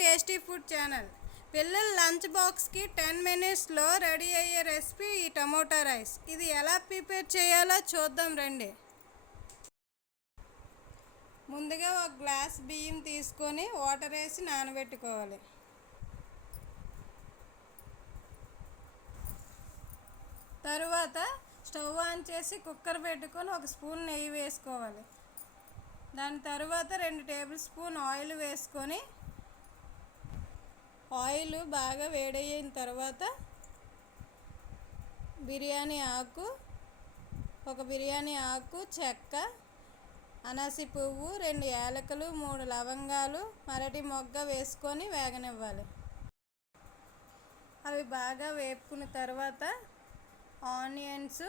Tasty food channel. పిల్లల lunch బాక్స్కి 10 మినిట్స్లో రెడీ అయ్యే రెసిపీ ఈ టమోటా రైస్. ఇది ఎలా ప్రిపేర్ చేయాలో చూద్దాం రండి. ముందుగా ఒక గ్లాస్ బియ్యం తీసుకొని వాటర్ వేసి నానబెట్టుకోవాలి. తరువాత స్టవ్ ఆన్ చేసి కుక్కర్ పెట్టుకొని ఒక స్పూన్ నెయ్యి వేసుకోవాలి. దాని తర్వాత 2 టేబుల్ స్పూన్ ఆయిల్ వేసుకొని ఆయిల్ బాగా వేడయిన తర్వాత బిర్యానీ ఆకు, చెక్క, అనాసి పువ్వు, 2 యాలకులు, 3 లవంగాలు, మరటి మొగ్గ వేసుకొని వేగనివ్వాలి. అవి బాగా వేపుకున్న తర్వాత ఆనియన్స్,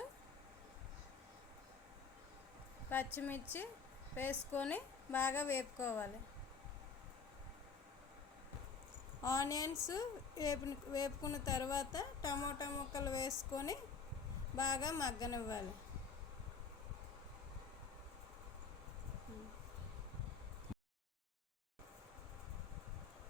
పచ్చిమిర్చి వేసుకొని బాగా వేపుకోవాలి. ఆనియన్స్ వేపుకున్న తర్వాత టమోటా ముక్కలు వేసుకొని బాగా మగ్గనివ్వాలి.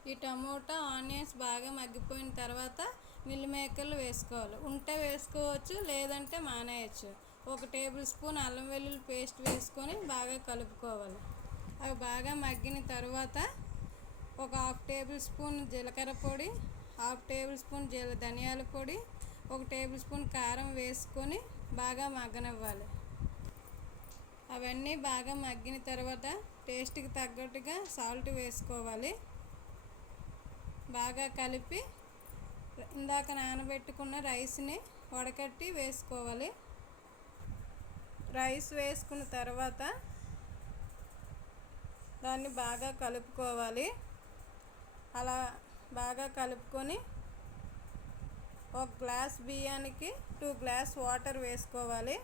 ఈ టమోటా ఆనియన్స్ బాగా మగ్గిపోయిన తర్వాత మిల్ మేకర్లు వేసుకోవాలి. ఉంటే వేసుకోవచ్చు, లేదంటే మానేయచ్చు. 1 టేబుల్ స్పూన్ అల్లం వెల్లుల్లి పేస్ట్ వేసుకొని బాగా కలుపుకోవాలి. అవి బాగా మగ్గిన తర్వాత ఒక 1/2 టేబుల్ స్పూన్ జీలకర్ర పొడి, 1/2 టేబుల్ స్పూన్ ధనియాల పొడి, 1 టేబుల్ స్పూన్ కారం వేసుకొని బాగా మగ్గనివ్వాలి. అవన్నీ బాగా మగ్గిన తర్వాత టేస్ట్కి తగ్గట్టుగా సాల్ట్ వేసుకోవాలి. బాగా కలిపి ఇందాక నానబెట్టుకున్న రైస్ని వడకట్టి వేసుకోవాలి. రైస్ వేసుకున్న తర్వాత దాన్ని బాగా కలుపుకోవాలి. అలా బాగా కలుపుకొని ఒక గ్లాస్ బియ్యానికి 2 గ్లాస్ వాటర్ వేసుకోవాలి.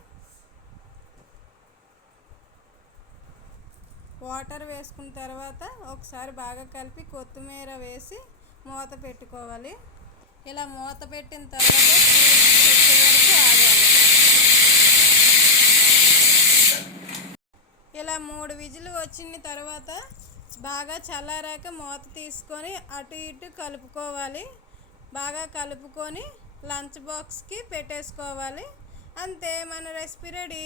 వాటర్ వేసుకున్న తర్వాత ఒకసారి బాగా కలిపి కొత్తిమీర వేసి మూత పెట్టుకోవాలి. ఇలా మూత పెట్టిన తర్వాత 3 విజిల్స్ వచ్చే వరకు ఆగాలి. ఇలా 3 విజిల్ వచ్చిన తర్వాత బాగా చల్లారాక మూత తీసుకొని అటు ఇటు కలుపుకోవాలి. బాగా కలుపుకొని లంచ్ బాక్స్కి పెట్టేసుకోవాలి. అంతే, మన రెసిపీ రెడీ.